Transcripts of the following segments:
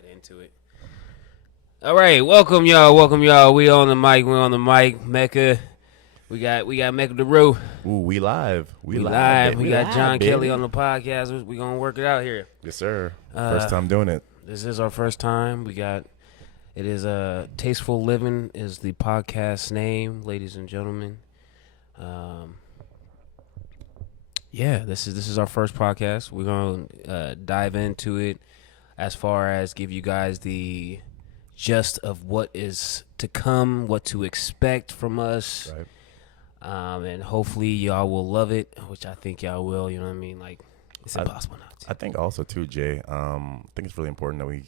right into it. All right, welcome y'all. We on the mic. Mecca. We got Mecca DeRue. Ooh, we live. We live. We got live, John Kelly baby. on the podcast. We gonna work it out here. Yes, sir. First time doing it. This is our first time. It is Tasteful Living is the podcast name, ladies and gentlemen. This is our first podcast. We're gonna dive into it as far as give you guys the gist of what is to come, what to expect from us. Right. And hopefully y'all will love it, which I think y'all will. You know what I mean? Like, it's impossible not to. I think also too, Jay. I think it's really important that we,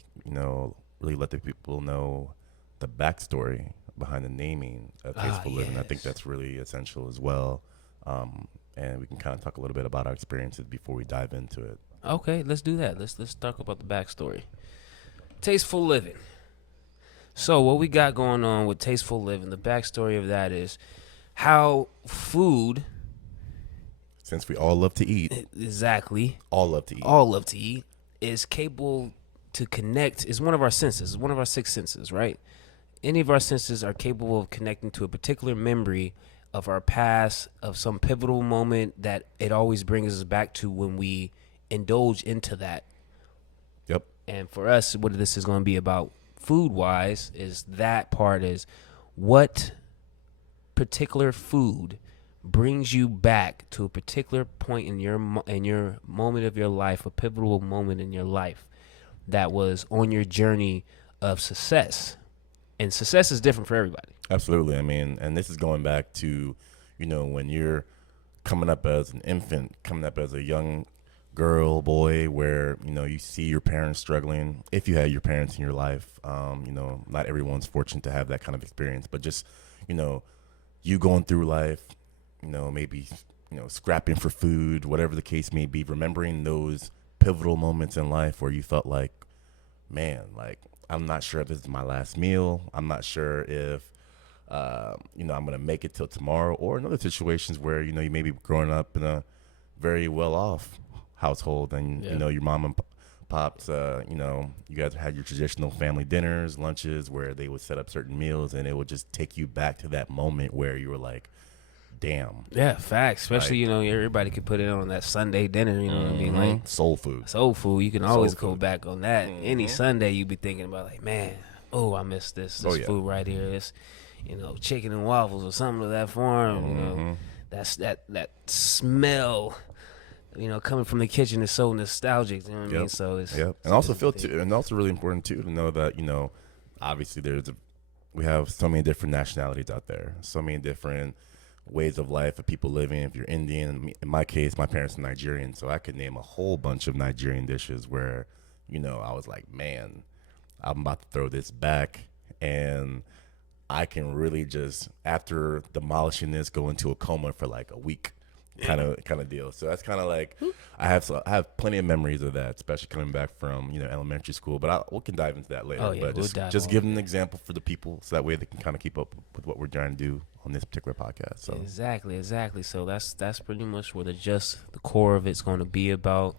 really let the people know the backstory behind the naming of Tasteful Living. I think that's really essential as well. And we can kind of talk a little bit about our experiences before we dive into it. Okay, let's do that. Let's talk about the backstory. Tasteful Living. So what we got going on with Tasteful Living, the backstory of that is how food, since we all love to eat, exactly, all love to eat, is capable to connect. Is one of our senses. Is one of our six senses, right? Any of our senses are capable of connecting to a particular memory of our past, of some pivotal moment that it always brings us back to when we indulge into that. Yep. And for us, what this is going to be about food-wise is that part is what particular food brings you back to a particular point in your moment of your life, a pivotal moment in your life that was on your journey of success. And success is different for everybody. Absolutely. I mean, and this is going back to, when you're coming up as an infant, coming up as a young girl, boy, where, you see your parents struggling. If you had your parents in your life, not everyone's fortunate to have that kind of experience, but just, you going through life, maybe, scrapping for food, whatever the case may be, remembering those pivotal moments in life where you felt like, man, like, I'm not sure if this is my last meal. I'm not sure if, I'm going to make it till tomorrow, or in other situations where, you may be growing up in a very well-off household and, your mom and pops, you guys had your traditional family dinners, lunches where they would set up certain meals and it would just take you back to that moment where you were like, damn. Yeah, facts. Especially, everybody could put it on that Sunday dinner, you know what I mean? Like soul food. You can always go back on that. Any Sunday you be thinking about like, man, I miss this food right here. This, chicken and waffles or something of that form. That's that smell, coming from the kitchen is so nostalgic. You know what I mean? So it's and also really important too to know that, obviously we have so many different nationalities out there, so many different ways of life of people living. If you're Indian, in my case, my parents are Nigerian, so I could name a whole bunch of Nigerian dishes where, I was like, man, I'm about to throw this back, and I can really just, after demolishing this, go into a coma for like a week, kind of deal. So that's kind of like, I have plenty of memories of that, especially coming back from elementary school. But we can dive into that later. But just give an example for the people, so that way they can kind of keep up with what we're trying to do on this particular podcast. So exactly. So that's pretty much what the core of it's going to be about.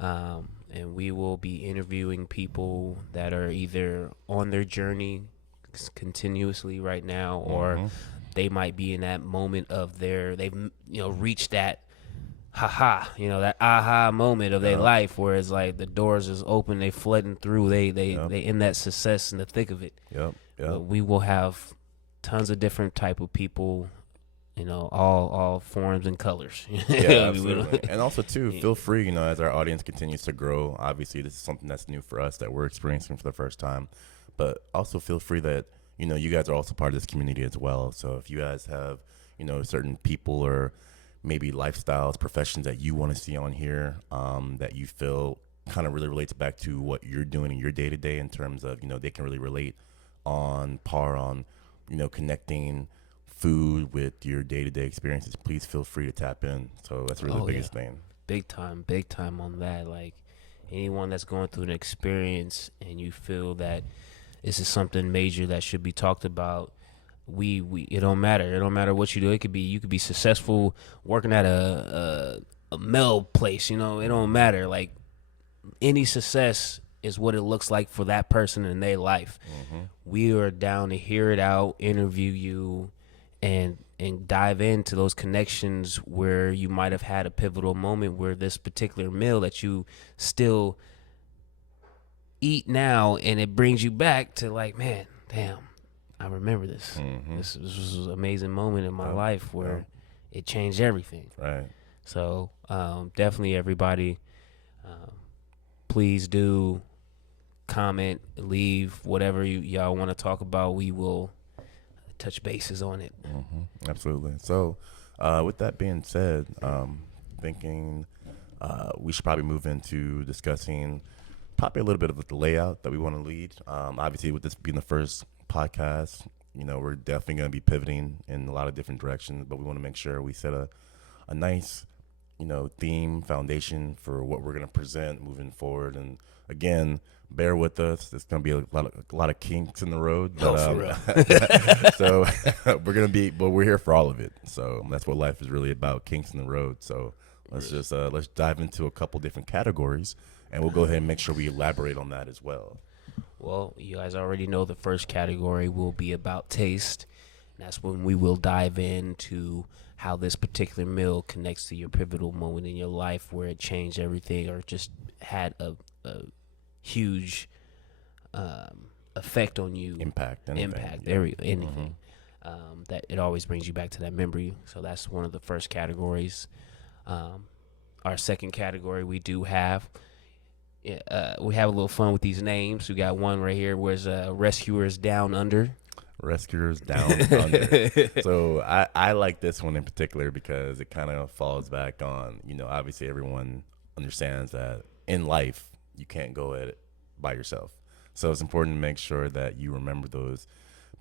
And we will be interviewing people that are either on their journey continuously right now, or they might be in that moment of they've reached that that aha moment of their life where it's like the doors is open, they flooding through, they in that success in the thick of it. But we will have tons of different type of people, all forms and colors. Absolutely. And also too, feel free, as our audience continues to grow. Obviously, this is something that's new for us that we're experiencing for the first time. But also feel free that, you guys are also part of this community as well. So if you guys have, certain people or maybe lifestyles, professions that you want to see on here, that you feel kind of really relates back to what you're doing in your day-to-day in terms of, they can really relate on par on, connecting food with your day-to-day experiences, please feel free to tap in. So that's really the biggest thing. Big time on that. Like, anyone that's going through an experience and you feel that this is something major that should be talked about, it don't matter. It don't matter what you do. You could be successful working at a mail place. It don't matter. Like, any success is what it looks like for that person in their life. We are down to hear it out, interview you, and dive into those connections where you might have had a pivotal moment where this particular meal that you still eat now, and it brings you back to like, man, damn, I remember this. This was an amazing moment in my life where it changed everything. Right. So definitely everybody, please do comment, leave whatever y'all want to talk about. We will touch bases on it. Absolutely. So with that being said, thinking we should probably move into discussing probably a little bit of the layout that we want to lead. Obviously, with this being the first podcast, we're definitely going to be pivoting in a lot of different directions, but we want to make sure we set a nice, theme foundation for what we're going to present moving forward. And again, bear with us. There's going to be a lot of kinks in the road. But, For real. so we're here for all of it. So that's what life is really about, kinks in the road. So let's dive into a couple different categories, and we'll go ahead and make sure we elaborate on that as well. Well, you guys already know the first category will be about taste. That's when we will dive into how this particular meal connects to your pivotal moment in your life where it changed everything or just had a huge effect on you. Impact. Anything. That it always brings you back to that memory. So that's one of the first categories. Our second category we do have. We have a little fun with these names. We got one right here where's Rescuers Down Under. Rescuers Down Under. So I like this one in particular because it kind of falls back on, obviously everyone understands that in life you can't go at it by yourself. So it's important to make sure that you remember those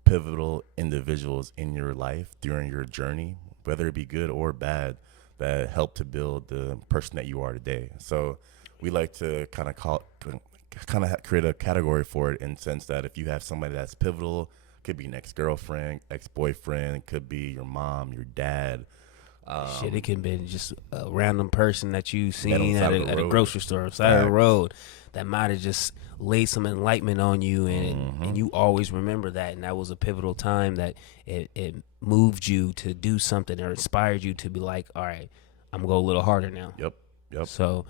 pivotal individuals in your life during your journey, whether it be good or bad, that help to build the person that you are today. So we like to kind of create a category for it in the sense that if you have somebody that's pivotal, could be an ex-girlfriend, ex-boyfriend, could be your mom, your dad. It can be just a random person that you seen at a grocery store, side of the road, that might have just laid some enlightenment on you, and you always remember that, and that was a pivotal time that it moved you to do something or inspired you to be like, all right, I'm gonna go a little harder now. Yep. So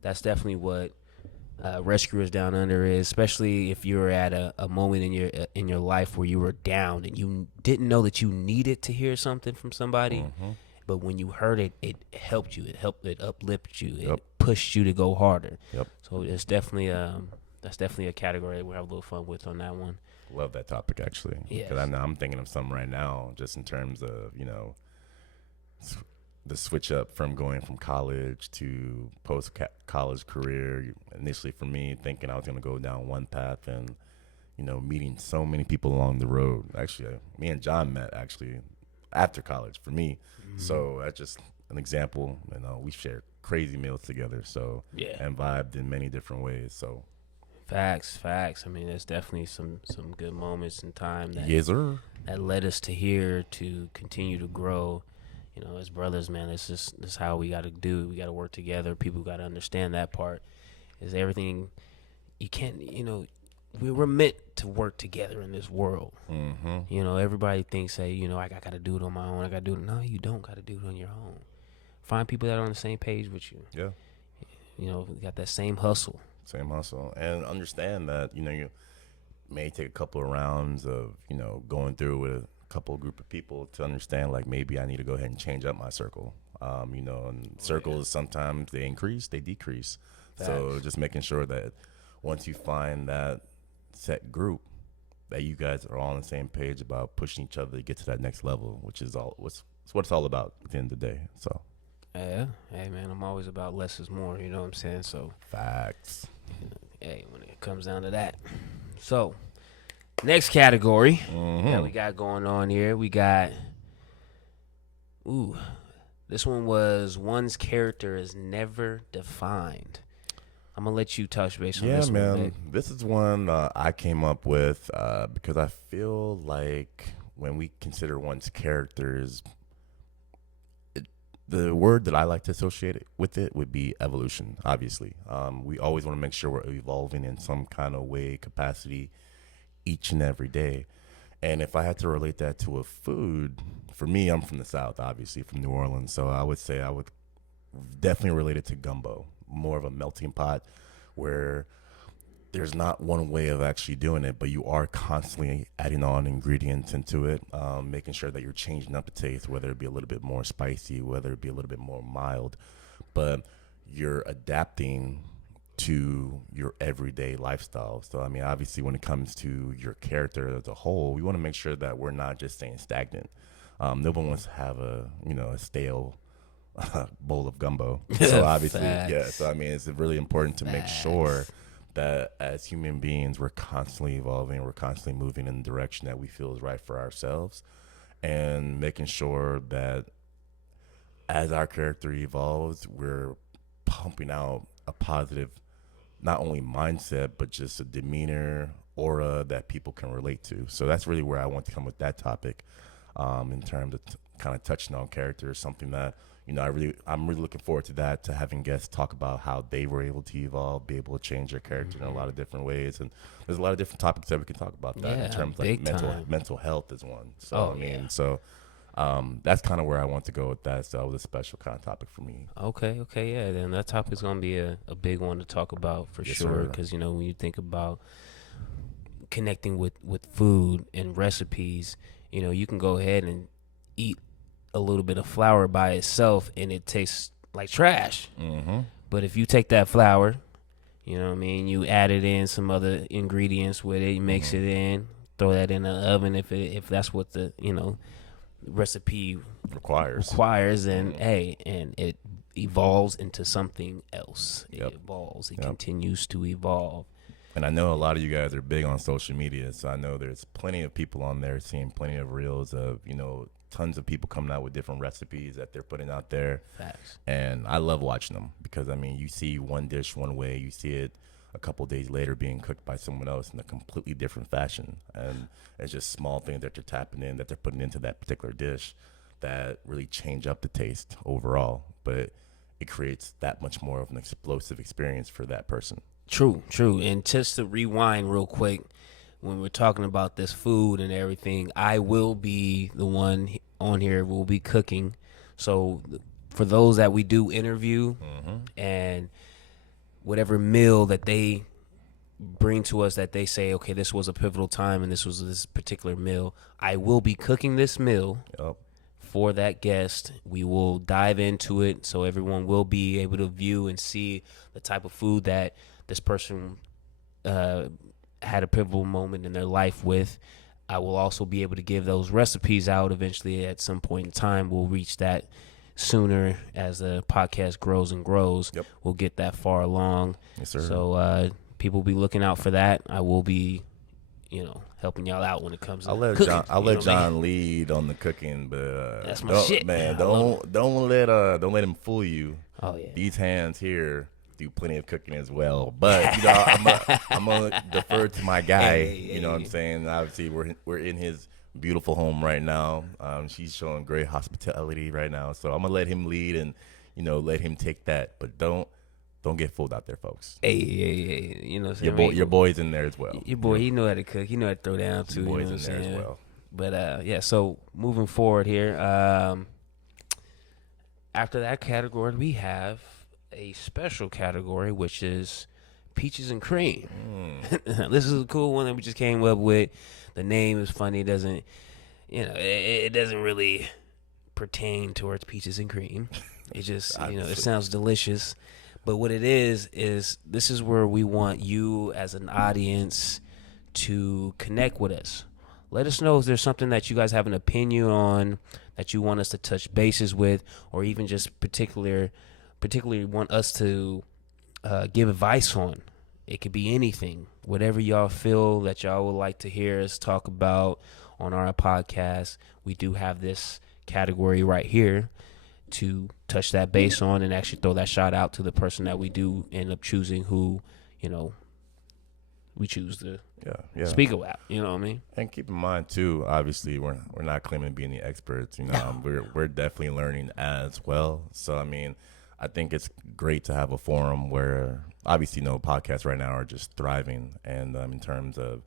that's definitely what Rescuers Down Under is, especially if you're at a moment in your life where you were down and you didn't know that you needed to hear something from somebody, but when you heard it, it helped you. It uplifted you. It pushed you to go harder. So it's definitely that's definitely a category we'll have a little fun with on that one. Love that topic actually. Yes. Because I know I'm thinking of something right now, just in terms of the switch up from going from college to post-college career. Initially for me, thinking I was going to go down one path and, meeting so many people along the road. Actually, me and John met actually after college for me. So that's just an example. We shared crazy meals together. So, and vibed in many different ways. So facts. I mean, there's definitely some good moments in time that, yes, sir, that led us to here to continue to grow. As brothers, man, this is how we got to do. We got to work together. People got to understand that part. Is everything you can't. We were meant to work together in this world. Everybody thinks, hey, I got to do it on my own. I got to do it. No, you don't got to do it on your own. Find people that are on the same page with you. Yeah. Got that same hustle. And understand that you may take a couple of rounds of going through with couple group of people to understand like maybe I need to go ahead and change up my circle. And circles sometimes they increase, they decrease. Facts. So just making sure that once you find that set group, that you guys are all on the same page about pushing each other to get to that next level, which is what it's all about at the end of the day. So yeah, hey man, I'm always about less is more. You know what I'm saying? So facts. Hey, when it comes down to that. So next category that we got going on here, we got, this one was one's character is never defined. I'm going to let you touch base on this one. Yeah, man. This is one I came up with because I feel like when we consider one's characters, The word that I like to associate it with it would be evolution. Obviously, we always want to make sure we're evolving in some kind of way, capacity, each and every day. And if I had to relate that to a food, for me, I'm from the South, obviously from New Orleans, so I would say I would definitely relate it to gumbo, more of a melting pot where there's not one way of actually doing it, but you are constantly adding on ingredients into it, making sure that you're changing up the taste, whether it be a little bit more spicy, whether it be a little bit more mild, but you're adapting to your everyday lifestyle. So, I mean, obviously, when it comes to your character as a whole, we want to make sure that we're not just staying stagnant. No one wants to have a stale bowl of gumbo. So obviously, yeah. Facts. So I mean, it's really important to make sure Facts. that as human beings, we're constantly evolving, we're constantly moving in the direction that we feel is right for ourselves, and making sure that as our character evolves, we're pumping out a positive, not only mindset, but just a demeanor, aura that people can relate to. So that's really where I want to come with that topic, in terms of kind of touching on character, something that I'm really looking forward to that, to having guests talk about how they were able to evolve, be able to change their character in a lot of different ways, and there's a lot of different topics that we can talk about that Yeah, in terms of big like time. mental health is one. So Oh, I mean, yeah. so that's kind of where I want to go with that. So it was a special kind of topic for me. Okay, yeah. Then that topic's gonna be a big one to talk about for Yes, sure. sir. Because when you think about connecting with food and recipes, you can go ahead and eat a little bit of flour by itself and it tastes like trash. Mm-hmm. But if you take that flour, you added in some other ingredients with it, you mix it in, throw that in the oven if that's what the recipe requires, and and it evolves into something else. It Yep. evolves. It Yep. continues to evolve. And I know a lot of you guys are big on social media, so I know there's plenty of people on there seeing plenty of reels of, tons of people coming out with different recipes that they're putting out there. Facts. And I love watching them because, I mean, you see one dish one way, you see it a couple days later being cooked by someone else in a completely different fashion. And it's just small things that they're tapping in, that they're putting into that particular dish that really change up the taste overall. But it creates that much more of an explosive experience for that person. True. And just to rewind real quick, when we're talking about this food and everything, I will be the one on here will be cooking. So for those that we do interview, and whatever meal that they bring to us, that they say, okay, this was a pivotal time and this was this particular meal, I will be cooking this meal Yep. for that guest. We will dive into it so everyone will be able to view and see the type of food that this person had a pivotal moment in their life with. I will also be able to give those recipes out eventually at some point in time. We'll reach that sooner as the podcast grows and grows. Yep. We'll get that far along. Yes, sir. So people be looking out for that. I will be, helping y'all out when it comes to I'll let cooking. John. I'll You let know what I mean? John lead on the cooking, but That's my don't, shit. man. I love Don't let him fool you. Oh yeah. These hands here do plenty of cooking as well. But I'm gonna defer to my guy. You know what I'm saying? Obviously, we're in his beautiful home right now. She's showing great hospitality right now, so I'm gonna let him lead and let him take that. But don't get fooled out there, folks. Hey. You know what I'm saying? Your boy's in there as well. Your boy, he know how to cook. He know how to throw down too. Your You know boy's what I'm in there saying? as well. But yeah, so moving forward here, after that category, we have a special category, which is peaches and cream. This is a cool one that we just came up with. The name is funny. It doesn't, it doesn't really pertain towards peaches and cream. It just, it sounds delicious. But what it is this is where we want you as an audience to connect with us. Let us know if there's something that you guys have an opinion on that you want us to touch bases with, or even just particularly want us to give advice on. It could be anything, whatever y'all feel that y'all would like to hear us talk about on our podcast. We do have this category right here to touch that base on and actually throw that shot out to the person that we do end up choosing, who we choose to Yeah. speak about. You know what I mean? And keep in mind too, obviously we're not claiming to be any experts. You know, we're definitely learning as well. So I mean, I think it's great to have a forum where obviously, podcasts right now are just thriving, and in terms of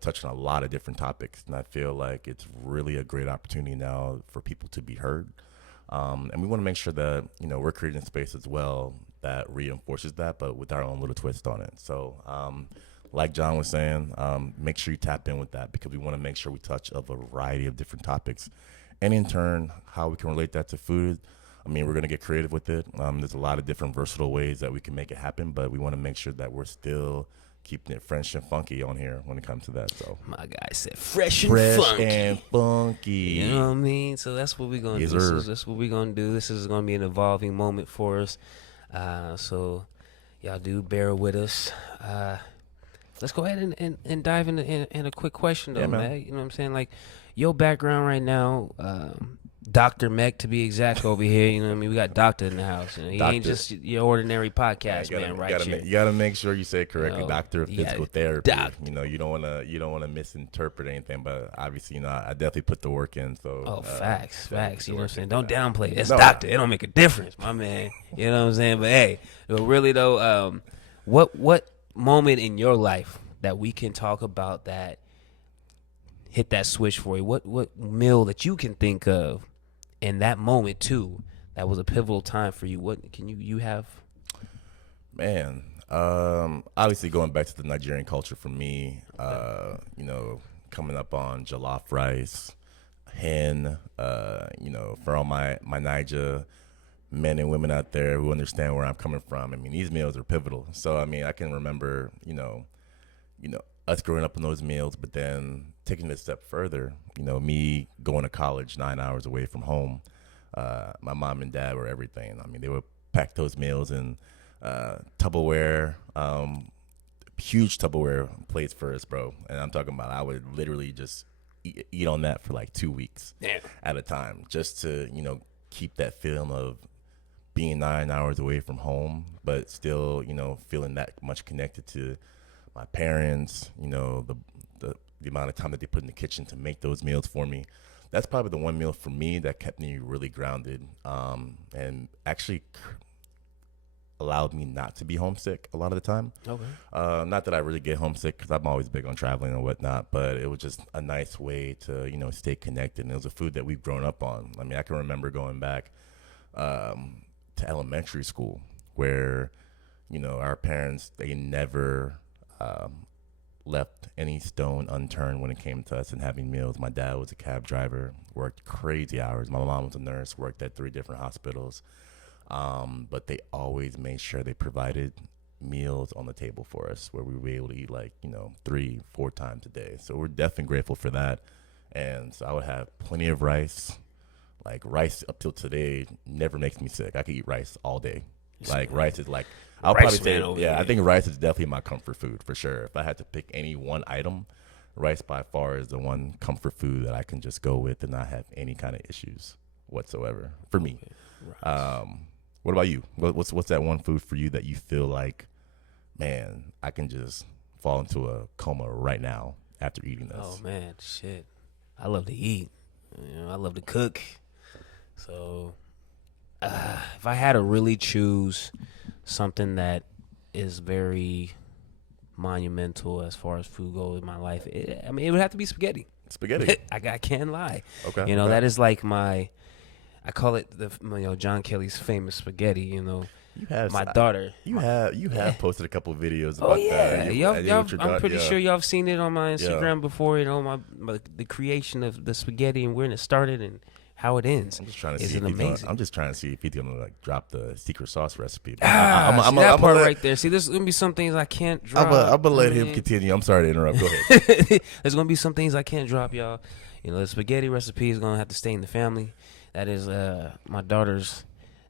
touching a lot of different topics. And I feel like it's really a great opportunity now for people to be heard. And we want to make sure that we're creating a space as well that reinforces that, but with our own little twist on it. So. Like John was saying, make sure you tap in with that, because we want to make sure we touch a variety of different topics. And in turn, how we can relate that to food. I mean, we're going to get creative with it. There's a lot of different versatile ways that we can make it happen, but we want to make sure that we're still keeping it fresh and funky on here when it comes to that. So my guy said fresh and funky. You know what I mean? So that's what we're going to do. That's what we're going to do. This is going to be an evolving moment for us. So y'all do bear with us. Let's go ahead and dive in a quick question, though, man. You know what I'm saying? Like, your background right now, Dr. Mech, to be exact, over here. You know what I mean? We got doctor in the house. And he ain't just your ordinary podcast man, right here. You got to make sure you say it correctly. Doctor of physical therapy. You don't want to misinterpret anything, but obviously, I definitely put the work in. So facts. You know what I'm saying? Don't downplay it. It's doctor. It don't make a difference, my man. You know what I'm saying? But hey, really though, what moment in your life that we can talk about that hit that switch for you? What meal that you can think of in that moment too that was a pivotal time for you? What can you have? Man, obviously going back to the Nigerian culture for me, coming up on jollof rice, hen, for all my Niger men and women out there who understand where I'm coming from. I mean, these meals are pivotal. So, I mean, I can remember, us growing up on those meals, but then taking it a step further, me going to college 9 hours away from home. My mom and dad were everything. I mean, they would pack those meals in Tupperware, huge Tupperware plates for us, bro. And I'm talking about I would literally just eat on that for like 2 weeks at a time, just to, keep that feeling of being 9 hours away from home, but still, feeling that much connected to my parents, the amount of time that they put in the kitchen to make those meals for me. That's probably the one meal for me that kept me really grounded, and actually allowed me not to be homesick a lot of the time. Okay. Not that I really get homesick, because I'm always big on traveling and whatnot, but it was just a nice way to, stay connected. And it was a food that we've grown up on. I mean, I can remember going back to elementary school where, our parents, they never left any stone unturned when it came to us and having meals. My dad was a cab driver, worked crazy hours. My mom was a nurse, worked at 3 different hospitals. But they always made sure they provided meals on the table for us where we were able to eat 3-4 times a day. So we're definitely grateful for that. And so I would have plenty of rice. Like, rice up till today never makes me sick. I could eat rice all day. Like, rice is like, I'll probably say, I think rice is definitely my comfort food for sure. If I had to pick any one item, rice by far is the one comfort food that I can just go with and not have any kind of issues whatsoever for me. What about you? What's that one food for you that you feel like, man, I can just fall into a coma right now after eating this? Oh man, shit. I love to eat. I love to cook. So if I had to really choose something that is very monumental as far as food goes in my life, it would have to be spaghetti. I can't lie. Okay. That is like I call it John Kelly's famous spaghetti. You have my daughter. You have posted a couple of videos about that. Y'all, I'm pretty sure y'all have seen it on my Instagram before. The creation of the spaghetti and when it started and how it ends. I'm just trying to see if he's gonna drop the secret sauce recipe. I'm that part right there. See, there's gonna be some things I can't drop. I'm gonna let him continue. I'm sorry to interrupt. Go ahead. There's gonna be some things I can't drop, y'all. The spaghetti recipe is gonna have to stay in the family. That is my daughter's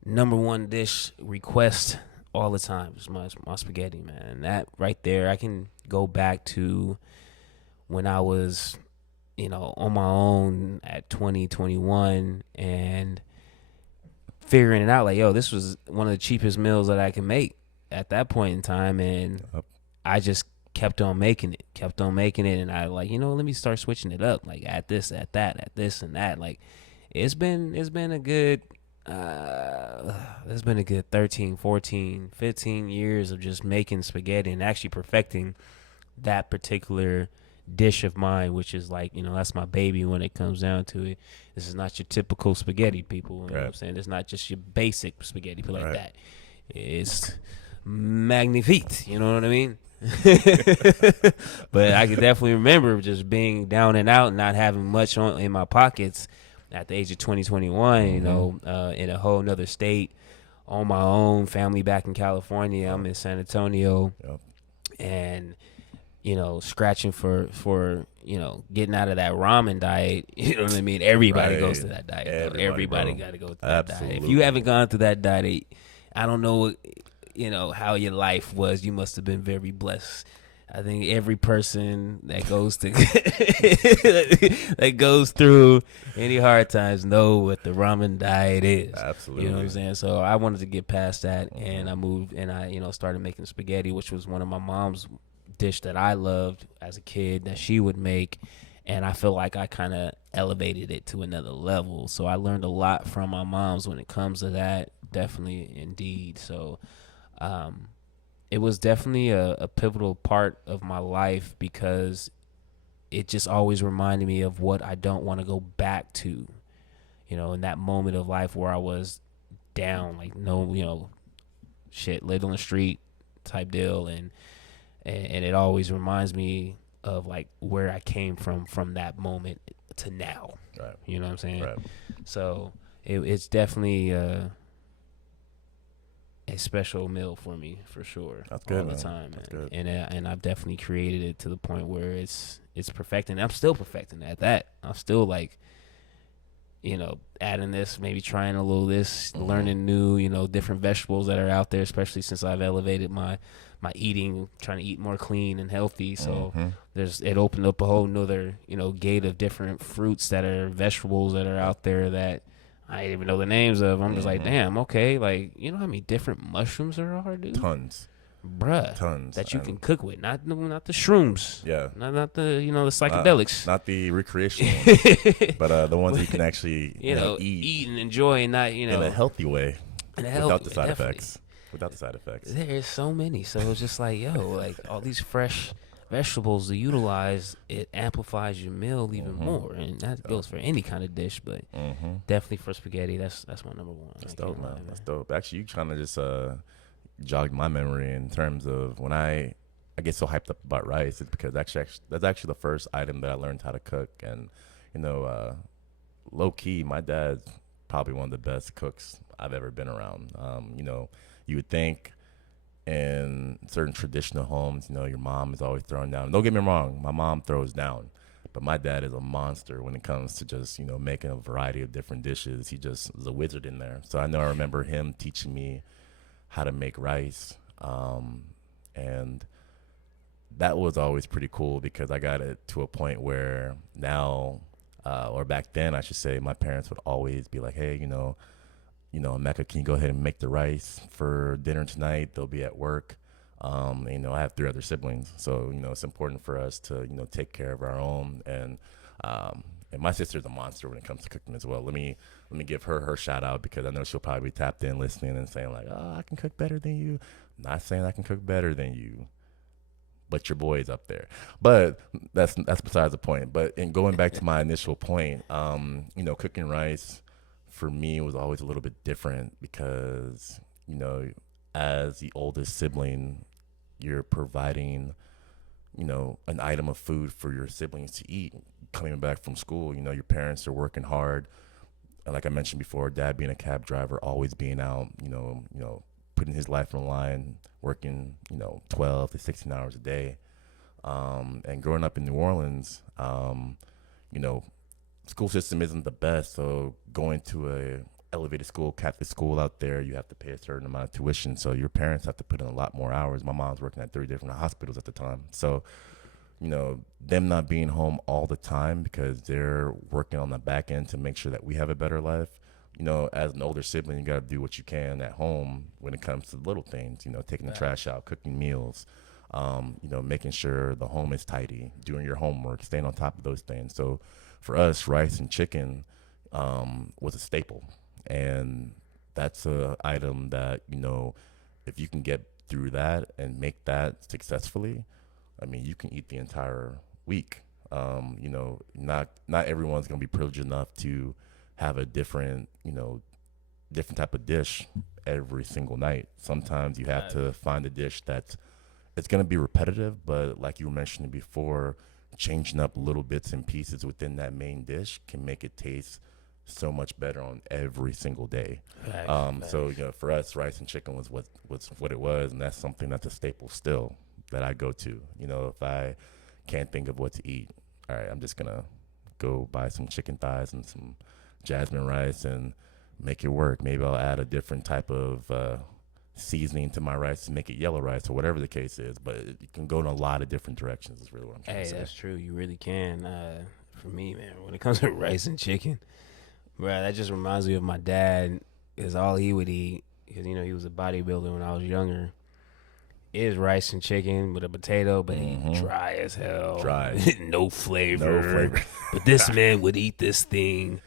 number one dish request all the time. It's my spaghetti, man. And that right there, I can go back to when I was, on my own at 20, 21 and figuring it out like, this was one of the cheapest meals that I can make at that point in time. And I just kept on making it, and I like, let me start switching it up, like at this, at that, at this and that. Like it's been a good it's been a good 13, 14, 15 years of just making spaghetti and actually perfecting that particular dish of mine, which is like, that's my baby when it comes down to it. This is not your typical spaghetti, people. You know what I'm saying? It's not just your basic spaghetti people like that. It's magnifique. You know what I mean? But I can definitely remember just being down and out, and not having much in my pockets at the age of 20, 21, in a whole nother state, on my own, family back in California. I'm in San Antonio. And scratching for getting out of that ramen diet. You know what I mean? Everybody goes to that diet. Everybody got to go through that diet. If you haven't gone through that diet, I don't know, how your life was. You must have been very blessed. I think every person that goes to that goes through any hard times know what the ramen diet is. Absolutely. You know what I'm saying? So I wanted to get past that, and I moved, and I started making spaghetti, which was one of my mom's dish that I loved as a kid that she would make, and I feel like I kind of elevated it to another level. So I learned a lot from my moms when it comes to that, definitely, indeed. So it was definitely a pivotal part of my life, because it just always reminded me of what I don't want to go back to, in that moment of life where I was down, like, no, shit, lived on the street type deal, and it always reminds me of like where I came from that moment to now. Right. You know what I'm saying? Right. So it's definitely a special meal for me, for sure. That's good, all the man. time, That's man. good. And I've definitely created it to the point where it's perfecting. I'm still perfecting at that. I'm still like, adding this, maybe trying a little this, learning new, different vegetables that are out there, especially since I've elevated my eating, trying to eat more clean and healthy. So it opened up a whole nother, gate of different fruits that are vegetables that are out there that I didn't even know the names of. I'm just like, damn, okay. Like, you know how many different mushrooms there are, dude? Tons. Bruh. Tons. That you can cook with. Not the shrooms. Yeah. Not the, the psychedelics. Not the recreational ones, but the ones you can actually, eat and enjoy, and not, in a healthy way, without the side definitely. effects. Without the side effects. There's so many. So it's just like, like all these fresh vegetables to utilize, it amplifies your meal even more. And that goes for any kind of dish, but definitely for spaghetti, that's my number one. That's dope, man. That's dope. Actually, you kind of just jogged my memory in terms of when I get so hyped up about rice. It's because that's actually the first item that I learned how to cook. And, low key, my dad's probably one of the best cooks I've ever been around. You would think in certain traditional homes, your mom is always throwing down. Don't get me wrong, my mom throws down, but my dad is a monster when it comes to just, making a variety of different dishes. He just is a wizard in there. So I remember him teaching me how to make rice. And that was always pretty cool, because I got it to a point where now, or back then, I should say, my parents would always be like, hey, Mecca, can you go ahead and make the rice for dinner tonight? They'll be at work. I have 3 other siblings, so it's important for us to take care of our own. And my sister's a monster when it comes to cooking as well. Let me give her shout out, because I know she'll probably be tapped in listening and saying like, oh, I can cook better than you. I'm not saying I can cook better than you, but your boy is up there. But that's besides the point. But in going back to my initial point, cooking rice for me was always a little bit different, because, as the oldest sibling, you're providing, an item of food for your siblings to eat. Coming back from school, your parents are working hard. And like I mentioned before, dad being a cab driver, always being out, putting his life on the line, working, 12 to 16 hours a day. And growing up in New Orleans, school system isn't the best, so going to a elevated school, Catholic school out there, you have to pay a certain amount of tuition, so your parents have to put in a lot more hours. My mom's working at 3 different hospitals at the time, so them not being home all the time because they're working on the back end to make sure that we have a better life. As an older sibling, you got to do what you can at home when it comes to little things, taking the trash out, cooking meals, Making sure the home is tidy, doing your homework, staying on top of those things. So for us, rice and chicken was a staple. And that's a item that, if you can get through that and make that successfully, I mean, you can eat the entire week. Not everyone's gonna be privileged enough to have a different type of dish every single night. Sometimes you have to find a dish that's it's gonna be repetitive, but like you were mentioning before, changing up little bits and pieces within that main dish can make it taste so much better on every single day. So for us, rice and chicken was what it was, and that's something that's a staple still that I go to. If I can't think of what to eat, all right, I'm just gonna go buy some chicken thighs and some jasmine rice and make it work. Maybe I'll add a different type of seasoning to my rice to make it yellow rice or whatever the case is. But it can go in a lot of different directions. Is really what I'm trying to say. Hey, that's true. You really can. For me, man, when it comes to rice and chicken, bro, that just reminds me of my dad. Is all he would eat because he was a bodybuilder when I was younger. Is rice and chicken with a potato, but dry as hell. Dry. No flavor. No flavor. But this man would eat this thing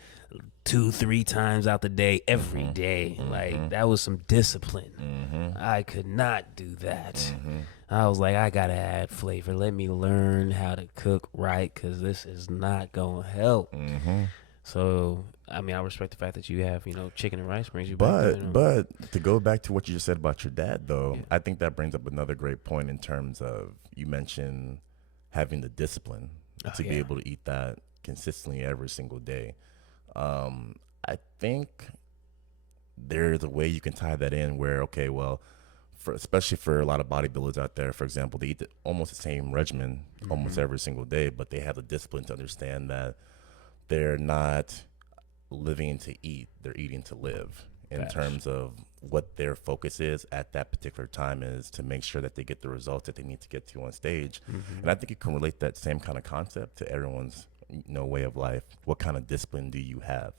2-3 times out the day, every day. Like, that was some discipline. I could not do that. I was like, I gotta add flavor. Let me learn how to cook right, because this is not gonna help. So, I mean, I respect the fact that you have, chicken and rice brings you back. But to go back to what you just said about your dad, though, yeah. I think that brings up another great point in terms of, you mentioned having the discipline to be able to eat that consistently every single day. I think there's a way you can tie that in where, okay, well, especially for a lot of bodybuilders out there, for example, they eat almost the same regimen almost every single day, but they have the discipline to understand that they're not living to eat, they're eating to live in terms of what their focus is at that particular time is to make sure that they get the results that they need to get to on stage. And I think you can relate that same kind of concept to everyone's way of life. What kind of discipline do you have?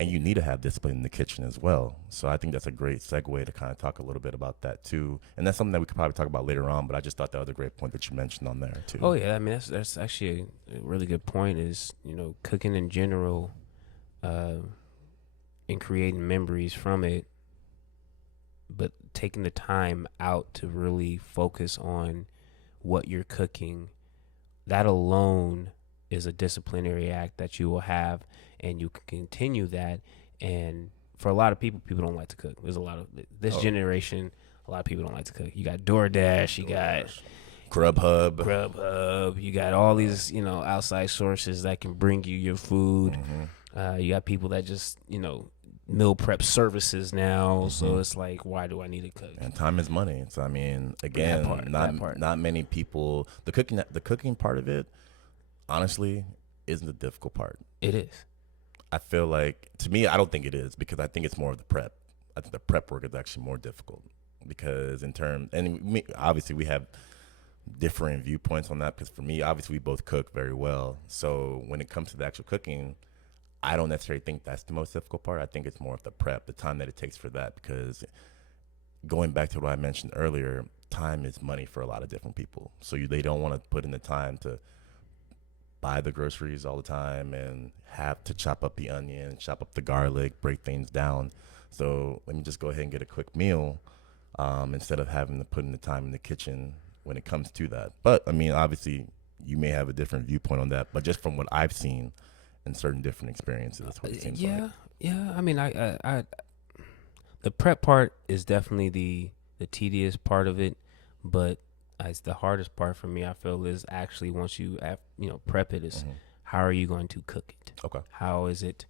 And you need to have discipline in the kitchen as well. So I think that's a great segue to kind of talk a little bit about that too. And that's something that we could probably talk about later on, but I just thought that was a great point that you mentioned on there too. Oh yeah, I mean that's actually a really good point is, cooking in general and creating memories from it, but taking the time out to really focus on what you're cooking, that alone is a disciplinary act that you will have, and you can continue that. And for a lot of people don't like to cook. There's a lot of this generation, a lot of people don't like to cook. You got DoorDash, you got Grubhub, you got all these, outside sources that can bring you your food. You got people that just, meal prep services now. So it's like, why do I need to cook? And time is money. So I mean, again, not many people. The cooking part of it, honestly, isn't the difficult part. It is. I feel like, to me, I don't think it is, because I think it's more of the prep. I think the prep work is actually more difficult because obviously we have differing viewpoints on that, because for me, obviously we both cook very well. So when it comes to the actual cooking, I don't necessarily think that's the most difficult part. I think it's more of the prep, the time that it takes for that, because going back to what I mentioned earlier, time is money for a lot of different people. So they don't want to put in the time to buy the groceries all the time and have to chop up the onion, chop up the garlic, break things down. So let me just go ahead and get a quick meal instead of having to put in the time in the kitchen when it comes to that. But I mean, obviously you may have a different viewpoint on that, but just from what I've seen in certain different experiences, that's what it seems like. Yeah. I mean, I the prep part is definitely the tedious part of it, but it's the hardest part for me, I feel, is actually once you prep it, is how are you going to cook it? Okay. How is it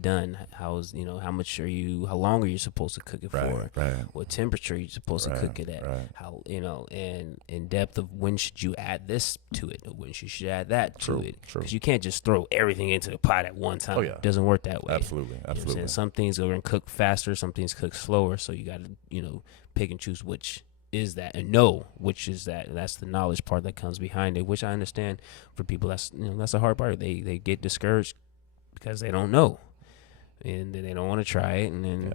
done? How long are you supposed to cook it for? Right. What temperature are you supposed to cook it at? Right. How, and in depth of when should you add this to it? Or when should you add that to it? Because you can't just throw everything into the pot at one time. It doesn't work that way. Absolutely. Some things are going to cook faster, some things cook slower. So you got to, pick and choose which is that and know which is that. And that's the knowledge part that comes behind it, which I understand for people. That's the hard part. They get discouraged because they don't know. and then they don't want to try it, and then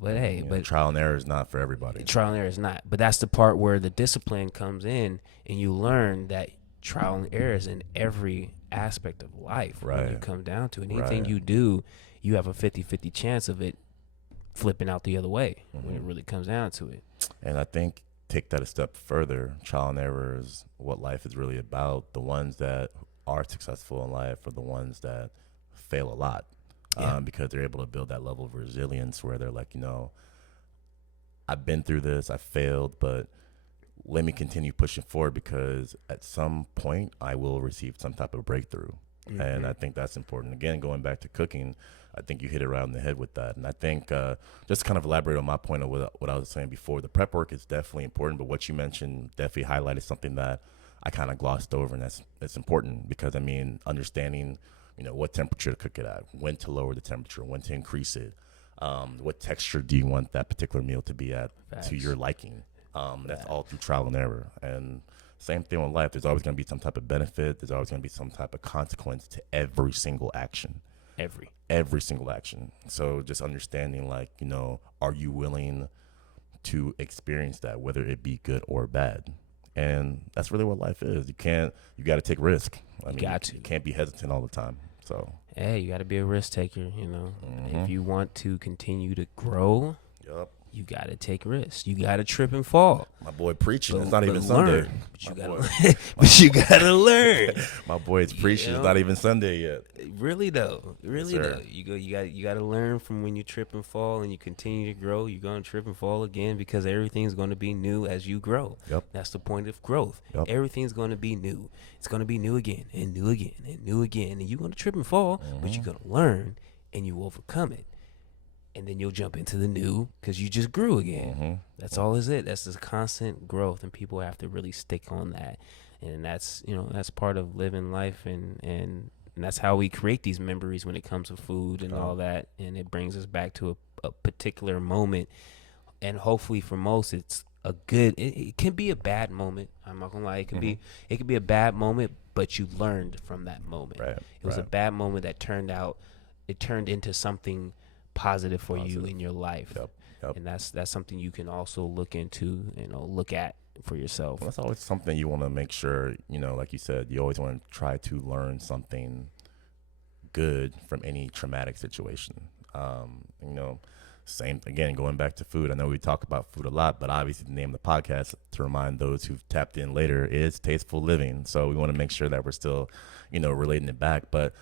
but hey, You know, but trial and error is not for everybody. trial and error is not. But that's the part where the discipline comes in, and you learn that trial and error is in every aspect of life. When you Right. come down to it, anything Right. you do, you have a 50-50 chance of it flipping out the other way when it Mhm. really comes down to it. And I think take that a step further. Trial and error is what life is really about. The ones that are successful in life are the ones that fail a lot, Yeah. because they're able to build that level of resilience where they're like, I've been through this, I failed, but let me continue pushing forward because at some point I will receive some type of breakthrough. And I think that's important. Again, going back to cooking, I think you hit it right on the head with that. And I think just to kind of elaborate on my point of what I was saying before, the prep work is definitely important. But what you mentioned definitely highlighted something that I kind of glossed over, and that's important because, I mean, understanding, what temperature to cook it at, when to lower the temperature, when to increase it, what texture do you want that particular meal to be at Facts. to your liking. That's all through trial and error. And same thing with life. There's always going to be some type of benefit. There's always going to be some type of consequence to every single action. Every single action. So just understanding, like, are you willing to experience that, whether it be good or bad? And that's really what life is. You got to take risk. I mean, you can't be hesitant all the time. So, hey, you got to be a risk taker, Mhm. If you want to continue to grow, yup. you got to take risks. You got to trip and fall. My boy preaching. But- It's not but even Sunday. learn. But you My gotta, boy. but you gotta learn. My boy is preaching. know? It's not even Sunday yet. Really though, sir. You got to learn from when you trip and fall, and you continue to grow. You're gonna trip and fall again because everything's gonna be new as you grow. Yep. That's the point of growth. Yep. Everything's gonna be new. It's gonna be new again and new again and new again, and you're gonna trip and fall, but you're gonna learn and you overcome it. And then you'll jump into the new because you just grew again. Mm-hmm. That's all is it. That's just constant growth, and people have to really stick on that. And that's that's part of living life, and that's how we create these memories when it comes to food and all that. And it brings us back to a particular moment. And hopefully, for most, it's a good. It can be a bad moment. I'm not gonna lie. It could be a bad moment, but you learned from that moment. Right. It was a bad moment that turned into something positive for you in your life. Yep. And that's something you can also look into, look at for yourself. That's always something you want to make sure, like you said, you always want to try to learn something good from any traumatic situation. Same, again, going back to food. I know we talk about food a lot, but obviously the name of the podcast, to remind those who've tapped in later, is Tasteful Living. So we want to make sure that we're still, relating it back. But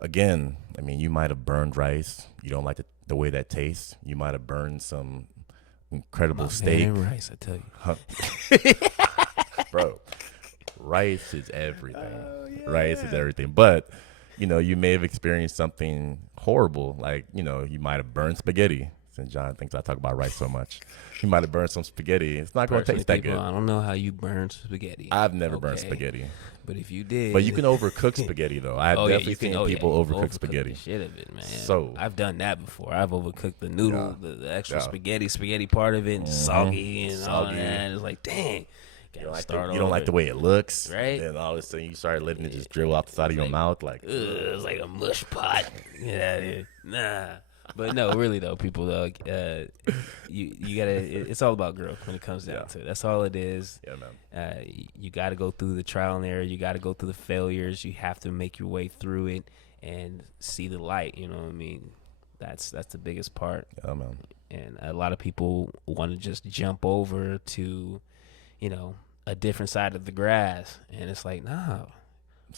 again, I mean, you might have burned rice. You don't like the way that tastes. You might have burned some incredible steak. Man, rice, I tell you. Bro, rice is everything. Rice is everything. But, you may have experienced something horrible. Like, you might have burned spaghetti. Since John thinks I talk about rice so much. You might have burned some spaghetti. It's not going to taste that good. I don't know how you burn spaghetti. I've never burned spaghetti. But if you did. But you can overcook spaghetti, though. I've definitely seen people overcook spaghetti. The shit of it, man. So I've done that before. I've overcooked the noodle, the extra spaghetti part of it, and soggy and all that. And it's like, dang. You don't like the way it looks, right? And all of a sudden you start letting it just drill off the side of your mouth, like it's like a mush pot. Yeah, nah. But no, really though, people though, you gotta. It's all about growth when it comes down to it. That's all it is. Yeah, man. You got to go through the trial and error. You got to go through the failures. You have to make your way through it and see the light. You know what I mean? That's the biggest part. Yeah, man. And a lot of people want to just jump over to, a different side of the grass, and it's like, nah.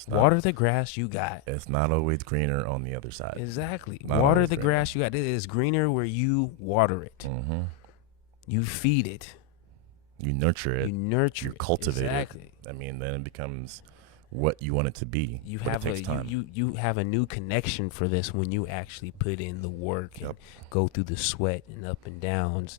Water the grass you got. It's not always greener on the other side. Exactly. Not water always the greener. grass you got. It is greener where you water it. Mm-hmm. You feed it. You nurture it. You cultivate exactly. it. I mean, then it becomes what you want it to be. You but have it takes time. you have a new connection for this when you actually put in the work and go through the sweat and up and downs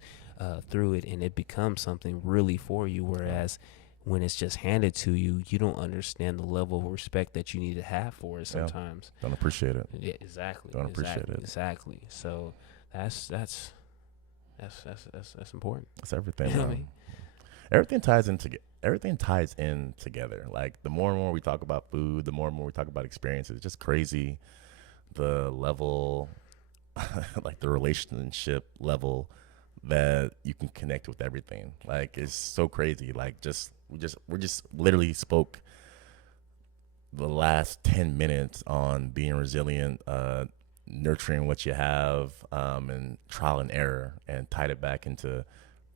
through it, and it becomes something really for you. Whereas when it's just handed to you, you don't understand the level of respect that you need to have for it sometimes. Don't appreciate it. Yeah, exactly. Don't appreciate it. Exactly. So that's important. It's everything. You know what I mean? Everything ties in together. Like the more and more we talk about food, the more and more we talk about experiences. It's just crazy the level like the relationship level that you can connect with everything. Like it's so crazy. Like we just literally spoke the last 10 minutes on being resilient, nurturing what you have, and trial and error, and tied it back into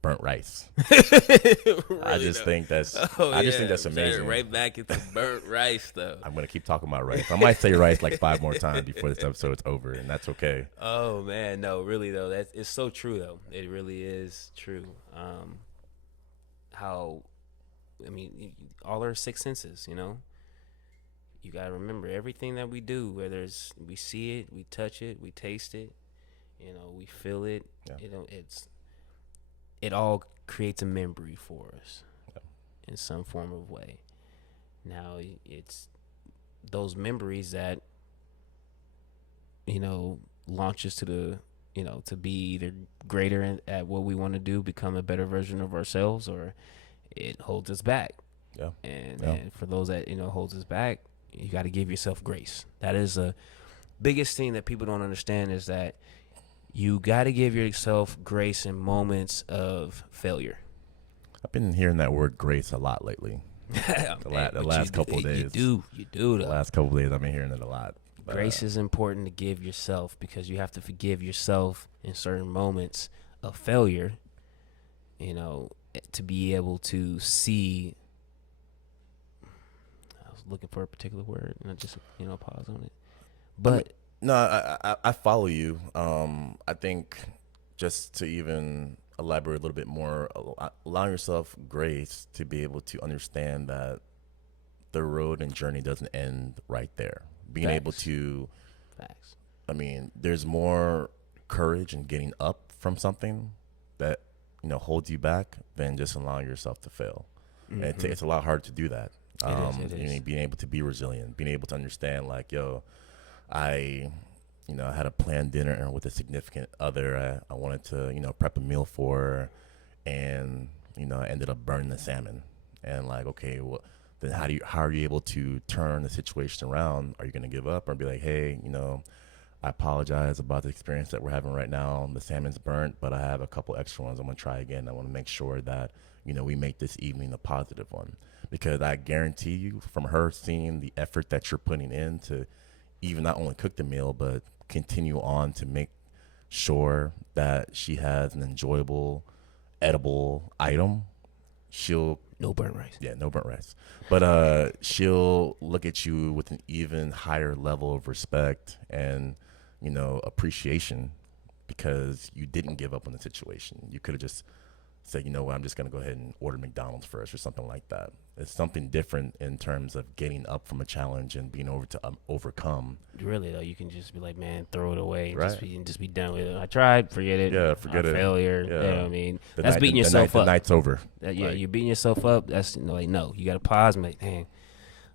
burnt rice. Really I just though. think that's Oh I just yeah, think that's turn amazing. right back into burnt rice though. I'm gonna keep talking about rice. I might say rice like 5 more times before this episode's over, and that's okay. Oh man, no, really though, that's it's so true though. It really is true. How, I mean, all our six senses, you know. You gotta remember everything that we do, whether it's we see it, we touch it, we taste it, you know, we feel it. Yeah. You know, it all creates a memory for us in some form of way. Now it's those memories that launch us to the to be either greater at what we want to do, become a better version of ourselves, or it holds us back. Yeah. And for those that holds us back, you got to give yourself grace. That is the biggest thing that people don't understand, is that you got to give yourself grace in moments of failure. I've been hearing that word grace a lot lately. The last couple of days. You do. The last couple of days, I've been hearing it a lot. But, grace is important to give yourself, because you have to forgive yourself in certain moments of failure, to be able to see. I was looking for a particular word and I just, pause on it. But no, I follow you. I think just to even elaborate a little bit more, allow yourself grace to be able to understand that the road and journey doesn't end right there. Being Facts. able to, Facts. I mean, there's more courage in getting up from something that holds you back than just allowing yourself to fail. Mm-hmm. And it's a lot harder to do that. It is. Being able to be resilient, being able to understand, like, I had a planned dinner with a significant other. I wanted to, prep a meal for her, and, I ended up burning the salmon. And like, okay, well, then how are you able to turn the situation around? Are you going to give up or be like, hey, I apologize about the experience that we're having right now. The salmon's burnt, but I have a couple extra ones. I'm going to try again. I want to make sure that, we make this evening a positive one, because I guarantee you, from her seeing the effort that you're putting in to even not only cook the meal, but continue on to make sure that she has an enjoyable, edible item, she'll No burnt rice. Yeah, no burnt rice. But she'll look at you with an even higher level of respect and, appreciation, because you didn't give up on the situation. You could have just said, what, I'm just going to go ahead and order McDonald's first or something like that. It's something different in terms of getting up from a challenge and being able to overcome. Really though, you can just be like, man, throw it away, and Right. just be done with it. I tried, forget it. Yeah, forget it. Failure. Yeah. You know what I mean? The That's night- beating the yourself night- up. The night's over. Yeah, Like, you're beating yourself up. That's like, no, you got to pause and be like, dang,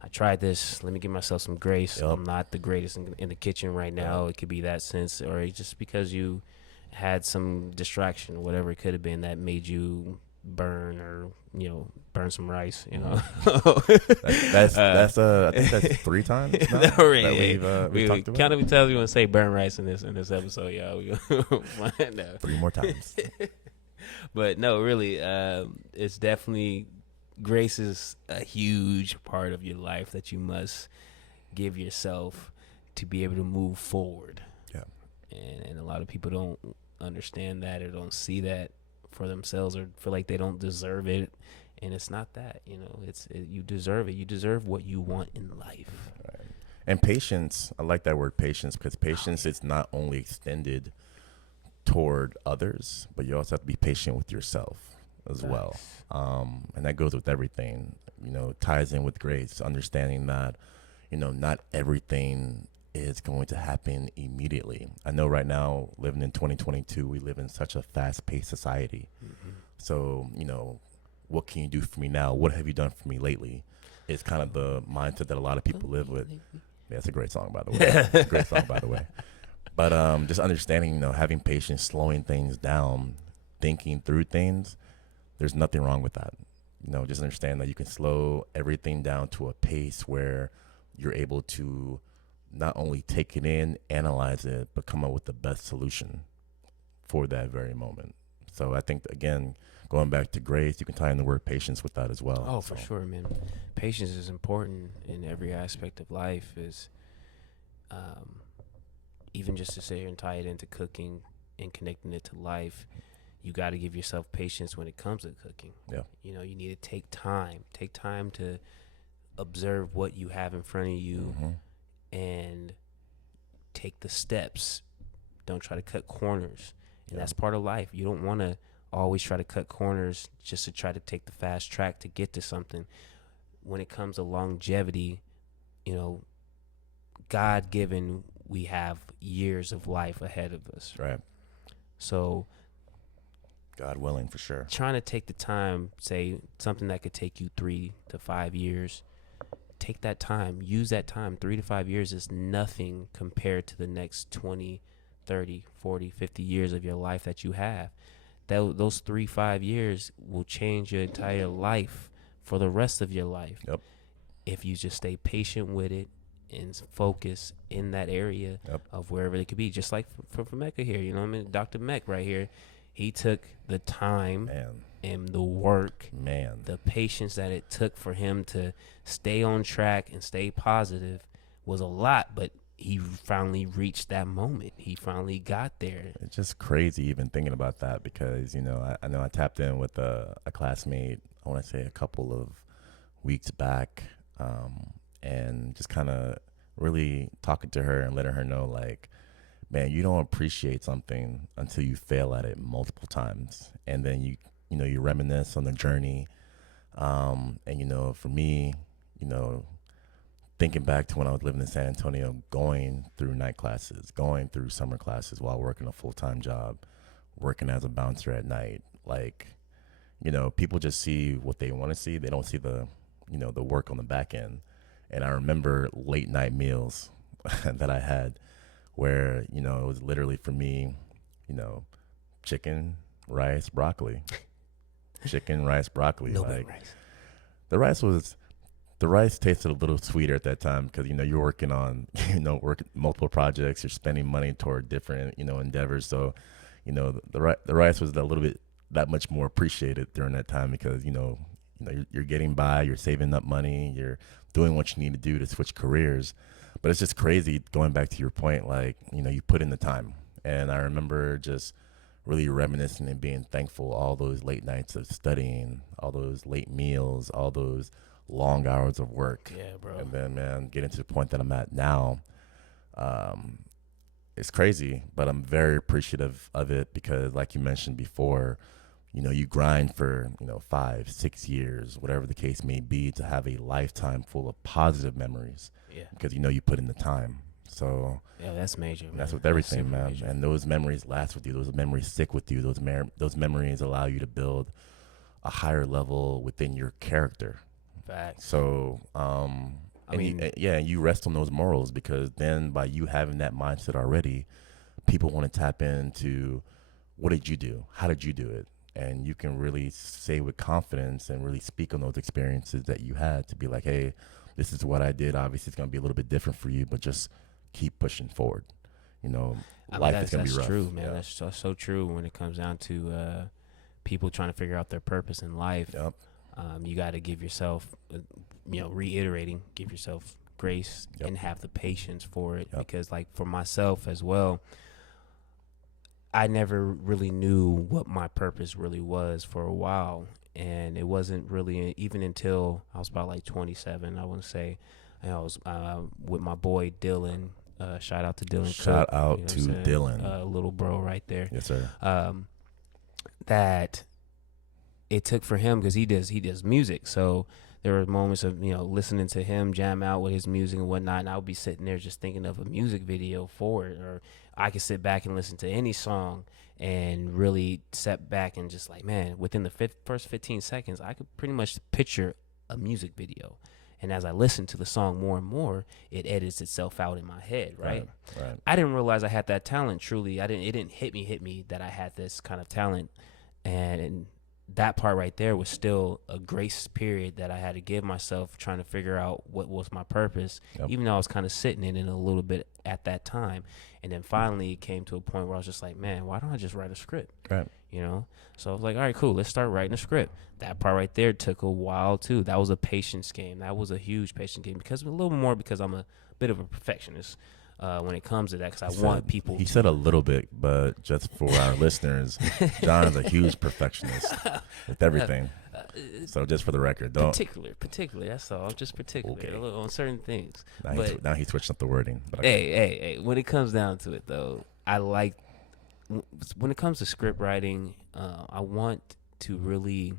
I tried this. Let me give myself some grace. Yep. I'm not the greatest in the kitchen right now. It could be that sense, or it's just because you had some distraction or whatever it could have been that made you burn, or burn some rice. that's I think that's 3 times now that we've talked about. Count how many times we want to say burn rice in this episode, y'all. No. 3 more times. But no, really, it's definitely, grace is a huge part of your life that you must give yourself to be able to move forward. Yeah. And a lot of people don't understand that, or don't see that for themselves, or feel like they don't deserve it. And it's not that, you deserve it. You deserve what you want in life. Right. And patience, I like that word patience, because patience is not only extended toward others, but you also have to be patient with yourself as well. And that goes with everything, ties in with grace, understanding that, not everything is going to happen immediately. I know right now, living in 2022, we live in such a fast-paced society. Mm-hmm. So, what can you do for me now? What have you done for me lately? It's kind of the mindset that a lot of people live with. Yeah, it's a great song, by the way. It's a great song, by the way. But just understanding, having patience, slowing things down, thinking through things, there's nothing wrong with that. Just understand that you can slow everything down to a pace where you're able to not only take it in, analyze it, but come up with the best solution for that very moment. So I think, again, going back to grace, you can tie in the word patience with that as well. Oh, So, for sure, man. Patience is important in every aspect of life. Is um, even just to sit here and tie it into cooking and connecting it to life. You got to give yourself patience when it comes to cooking. Yeah. You know, you need to take time to observe what you have in front of you and take the steps. Don't try to cut corners. And Yeah. that's part of life. You don't want to always try to cut corners just to try to take the fast track to get to something. When it comes to longevity, you know, God given, we have years of life ahead of us. Right. So God willing, for sure. trying to take the time, say something that could take you 3 to 5 years, take that time, use that time. 3 to 5 years is nothing compared to the next 20, 30, 40, 50 years of your life that you have. Those 3-5 years will change your entire life for the rest of your life. Yep. If you just stay patient with it and focus in that area of wherever it could be. Just like for Mecca here, you know what I mean? Dr. Meck right here, he took the time and the work, the patience that it took for him to stay on track and stay positive was a lot, but he finally reached that moment. He finally got there. It's just crazy even thinking about that because, you know, I know I tapped in with a classmate, I want to say a couple of weeks back, and just kind of really talking to her and letting her know, like, man, you don't appreciate something until you fail at it multiple times. And then you reminisce on the journey. And, you know, for me, you know, thinking back to when I was living in San Antonio, going through night classes, going through summer classes while working a full-time job, working as a bouncer at night, like, you know, people just see what they want to see. They don't see the work on the back end. And I remember late night meals that I had where, you know, it was literally for me, you know, chicken, rice, broccoli. Chicken, rice, broccoli. No like rice. The rice tasted a little sweeter at that time because, you know, you're working on, multiple projects. You're spending money toward different, endeavors. So, the rice was a little bit that much more appreciated during that time because, you're getting by, you're saving up money, you're doing what you need to do to switch careers. But it's just crazy going back to your point, like, you put in the time. And I remember just really reminiscing and being thankful all those late nights of studying, all those late meals, all those long hours of work. Yeah, bro. And then, man, getting to the point that I'm at now, it's crazy, but I'm very appreciative of it because, like you mentioned before, you grind for, 5, 6 years, whatever the case may be, to have a lifetime full of positive memories. Yeah. Because, you put in the time. So yeah, that's major, man. That's with everything, man. Major. And those memories last with you. Those memories stick with you. Those memories allow you to build a higher level within your character. Facts. So, you rest on those morals because then by you having that mindset already, people want to tap into what did you do? How did you do it? And you can really say with confidence and really speak on those experiences that you had to be like, hey, this is what I did. Obviously, it's going to be a little bit different for you, but just keep pushing forward. Life is going to be rough. That's true, man. Yeah. That's so true when it comes down to people trying to figure out their purpose in life. Yep. You got to give yourself, reiterating, give yourself grace and have the patience for it. Yep. Because, like, for myself as well, I never really knew what my purpose really was for a while. And it wasn't really even until I was about like 27, I want to say. And I was with my boy Dylan. Shout out to Dylan. Shout Cook, out to Dylan. Little bro right there. Yes, sir. That it took for him because he does music. So there were moments of, listening to him jam out with his music and whatnot. And I would be sitting there just thinking of a music video for it. Or I could sit back and listen to any song and really step back and just like, man, within the first 15 seconds, I could pretty much picture a music video. And as I listened to the song more and more, it edits itself out in my head, right? I didn't realize I had that talent, truly. It didn't hit me that I had this kind of talent. And that part right there was still a grace period that I had to give myself, trying to figure out what was my purpose, Yep. even though I was kind of sitting in it a little bit at that time. And then finally it came to a point where I was just like, man, why don't I just write a script? Right. You know? So I was like, all right, cool, let's start writing a script. That part right there took a while too. That was a patience game. That was a huge patience game, because a little more because I'm a bit of a perfectionist when it comes to that, because I want people. He said a little bit, but just for our listeners, John's a huge perfectionist with everything. So just for the record, don't. Particular. That's all. Just particular Okay. a little on certain things. Now he switched up the wording. But Hey. When it comes down to it, though, I like when it comes to script writing. I want to really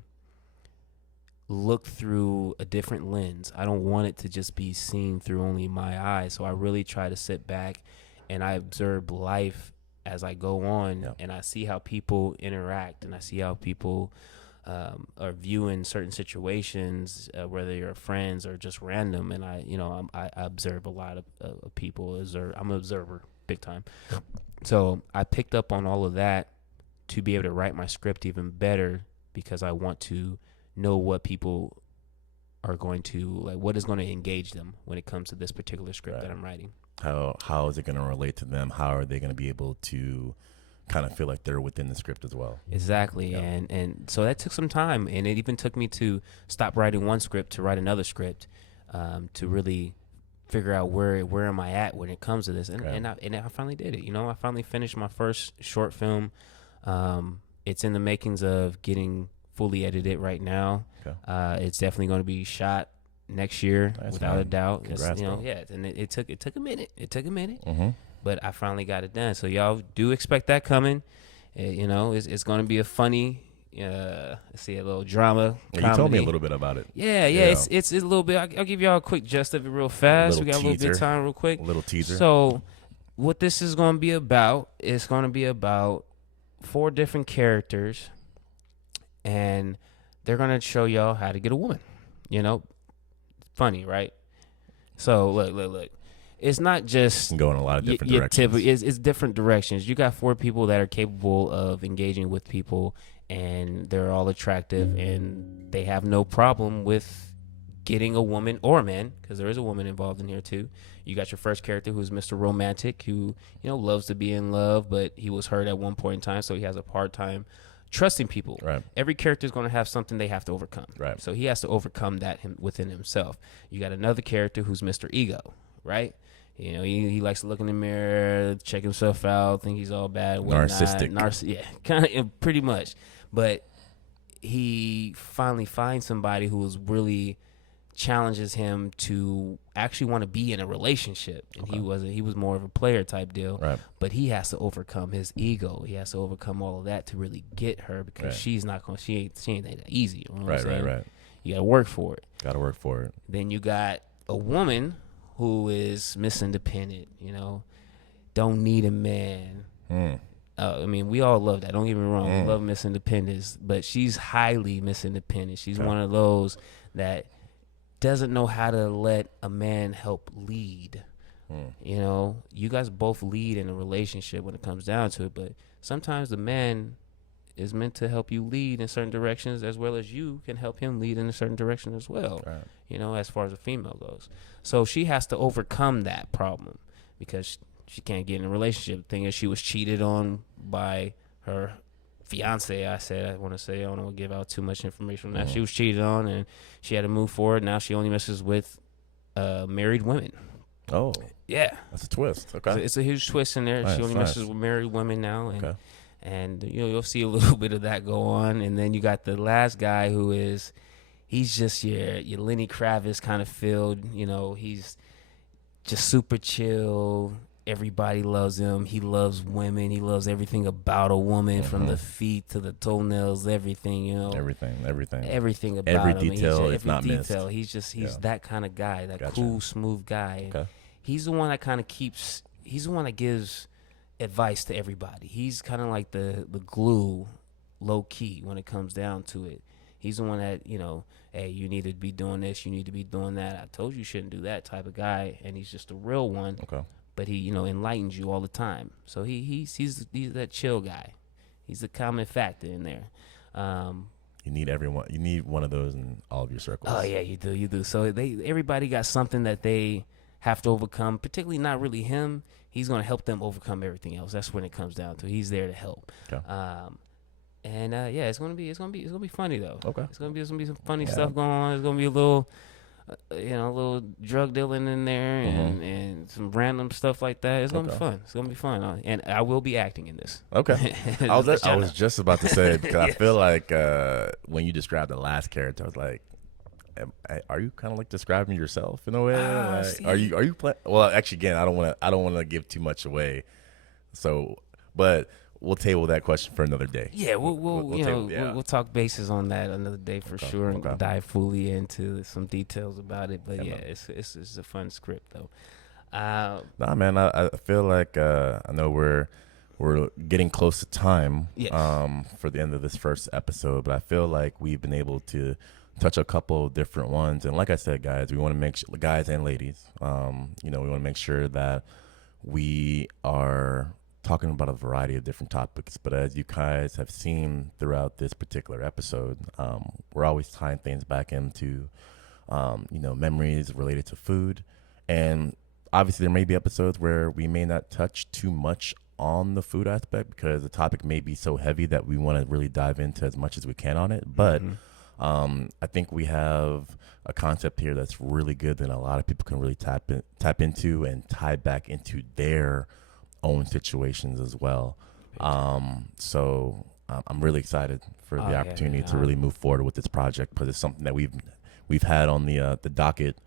look through a different lens. I don't want it to just be seen through only my eyes. So I really try to sit back and I observe life as I go on, Yeah. and I see how people interact, and I see how people are viewing certain situations, whether you're friends or just random. And I observe a lot of people. I'm an observer big time. So I picked up on all of that to be able to write my script even better, because I want to know what people are going to like, what is going to engage them when it comes to this particular script that I'm writing. How is it going to relate to them? How are they going to be able to kind of feel like they're within the script as well? Exactly. Yeah. And so that took some time, and it even took me to stop writing one script to write another script, to really figure out where am I at when it comes to this. And I finally did it. I finally finished my first short film. It's in the makings of getting fully edited right now. Okay. It's definitely going to be shot next year, Nice, without man. a doubt. Congrats, bro. Yeah, and it took a minute. Mm-hmm. But I finally got it done. So y'all do expect that coming. It's going to be a funny, let's see, a little drama. Yeah, you told me a little bit about it. Yeah. It's a little bit. I'll give y'all a quick gist of it real fast. We got a little bit of time, real quick. A little teaser. So, what this is going to be about? It's going to be about 4 different characters, and they're going to show y'all how to get a woman. Funny, right? So look. It's not just go in a lot of different directions. It's different directions. You got 4 people that are capable of engaging with people, and they're all attractive, and they have no problem with getting a woman or a man, because there is a woman involved in here too. You got your first character, who's Mr. Romantic, who loves to be in love, but he was hurt at one point in time, so he has a hard time trusting people. Right. Every character is going to have something they have to overcome. Right. So he has to overcome that within himself. You got another character who's Mr. Ego, right? He likes to look in the mirror, check himself out, think he's all bad. Narcissistic. Yeah, kind of, pretty much. But he finally finds somebody who is really challenges him to actually want to be in a relationship. And he was more of a player type deal. Right. But he has to overcome his ego. He has to overcome all of that to really get her, because she's not going. She ain't that easy. You know what I'm saying? Right. You got to work for it. Got to work for it. Then you got a woman who is Miss Independent, don't need a man. We all love that. Don't get me wrong. We love Miss Independence, but she's highly Miss Independent. She's one of those that doesn't know how to let a man help lead. You guys both lead in a relationship when it comes down to it, but sometimes the man is meant to help you lead in certain directions, as well as you can help him lead in a certain direction as well. Right. As far as a female goes. So she has to overcome that problem, because she can't get in a relationship. The thing is, she was cheated on by her fiance. I want to say, I don't want to give out too much information on that. She was cheated on, and she had to move forward. Now she only messes with married women. Oh. Yeah. That's a twist. Okay. It's a huge twist in there. Nice, She only nice. messes with married women now, and Okay. and you'll see a little bit of that go on. And then you got the last guy, who is, he's just your Lenny Kravitz kind of filled. He's just super chill. Everybody loves him. He loves women. He loves everything about a woman, from the feet to the toenails, everything. Everything about every him. detail is Every not detail. missed. He's that kind of guy, that Gotcha. cool, smooth guy. Okay. He's the one that kind of he's the one that gives advice to everybody. He's kind of like the glue, low key, when it comes down to it. He's the one that, hey, you need to be doing this, you need to be doing that. I told you shouldn't do that type of guy, and he's just a real one. Okay. But he, enlightens you all the time. So he's that chill guy. He's the common factor in there. You need everyone. You need one of those in all of your circles. Oh yeah, you do. So everybody got something that they have to overcome. Particularly not really him. He's gonna help them overcome everything else. That's when it comes down to. He's there to help. Okay. And yeah, it's gonna be funny though. Okay. It's gonna be some funny stuff going on. It's gonna be a little, a little drug dealing in there and some random stuff like that. It's gonna be fun. It's gonna be fun. And I will be acting in this. Okay. I was just about to say it because I feel like when you described the last character, I was like, are you kind of like describing yourself in a way? Like, are you playing? Well, actually, again, I don't want to give too much away. So, but we'll table that question for another day. Yeah, we'll talk bases on that another day for sure, and dive fully into some details about it. But it's a fun script though. Nah, man, I feel like I know we're getting close to time for the end of this first episode, but I feel like we've been able to touch a couple of different ones. And like I said, guys, we want to make sure, guys and ladies, we want to make sure that we are talking about a variety of different topics. But as you guys have seen throughout this particular episode, we're always tying things back into, memories related to food. And obviously there may be episodes where we may not touch too much on the food aspect because the topic may be so heavy that we want to really dive into as much as we can on it. But I think we have a concept here that's really good that a lot of people can really tap into and tie back into their own situations as well. So I'm really excited for the opportunity to really move forward with this project because it's something that we've had on the docket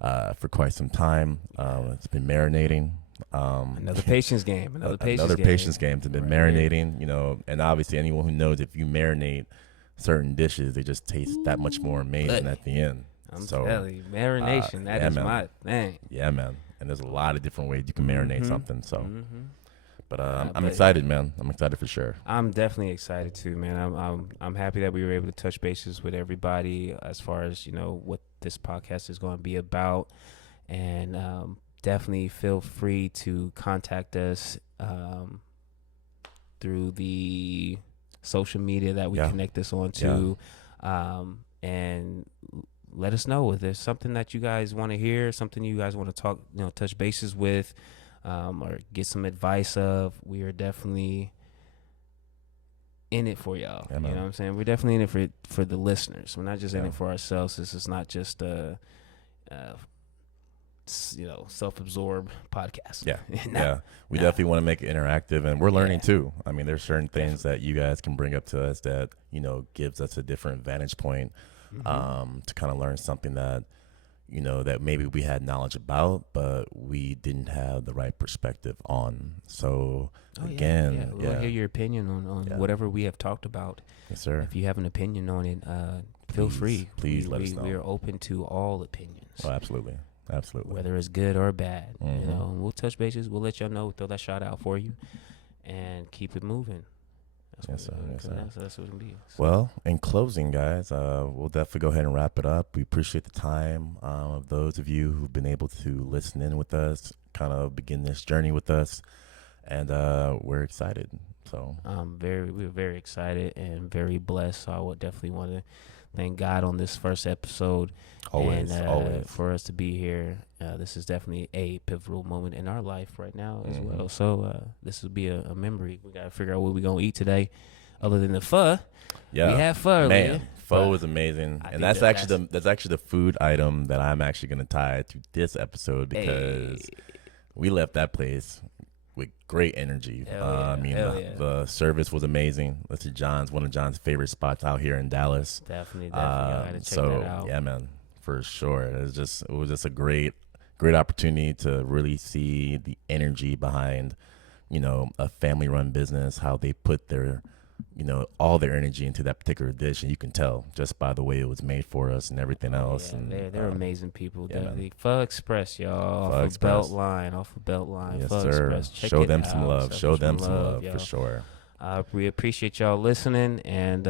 for quite some time. It's been marinating. Another patience game. Another patience game. It's been marinating, and obviously anyone who knows if you marinate certain dishes, they just taste that much more amazing at the end. I'm telling you, marination, that is my thing. Yeah, man. And there's a lot of different ways you can marinate something. So, but I'm excited, man. I'm excited for sure. I'm definitely excited too, man. I'm happy that we were able to touch bases with everybody as far as what this podcast is going to be about, and definitely feel free to contact us through the social media that we connect this on to, and let us know if there's something that you guys want to hear, something you guys want to talk, touch bases with, or get some advice of. We are definitely in it for y'all. You know what I'm saying? We're definitely in it for the listeners. We're not just in it for ourselves. This is not just a self-absorbed podcast. We definitely want to make it interactive, and we're learning too. I mean, there's certain things that you guys can bring up to us that gives us a different vantage point to kind of learn something that that maybe we had knowledge about, but we didn't have the right perspective on. So we want to hear your opinion on whatever we have talked about. Yes, sir. If you have an opinion on it, feel free. Please let us know. We are open to all opinions. Oh, absolutely. Whether it's good or bad, we'll touch bases. We'll let y'all know. Throw that shout out for you, and keep it moving. That's what it'll be. So. Well, in closing, guys, we'll definitely go ahead and wrap it up. We appreciate the time of those of you who've been able to listen in with us, kind of begin this journey with us, and we're excited. So we're very excited and very blessed. So I would definitely want to thank God on this first episode. Always. For us to be here. This is definitely a pivotal moment in our life right now as well. So this will be a memory. We got to figure out what we're going to eat today other than the pho. Yeah. We had pho. Man, pho is amazing. And that's actually the food item that I'm actually going to tie to this episode because we left that place with great energy. The service was amazing. This is one of John's favorite spots out here in Dallas. Definitely. I had to check that out. Yeah, man, for sure. It was just a great opportunity to really see the energy behind, a family-run business, how they put their, all their energy into that particular dish, and you can tell just by the way it was made for us and everything else. Yeah, and they're amazing people. Yeah, Pho Express, y'all, off of Beltline. Yes, Pho sir. Express. Check Show it them out. some love. Show them some love y'all. for sure. We appreciate y'all listening, and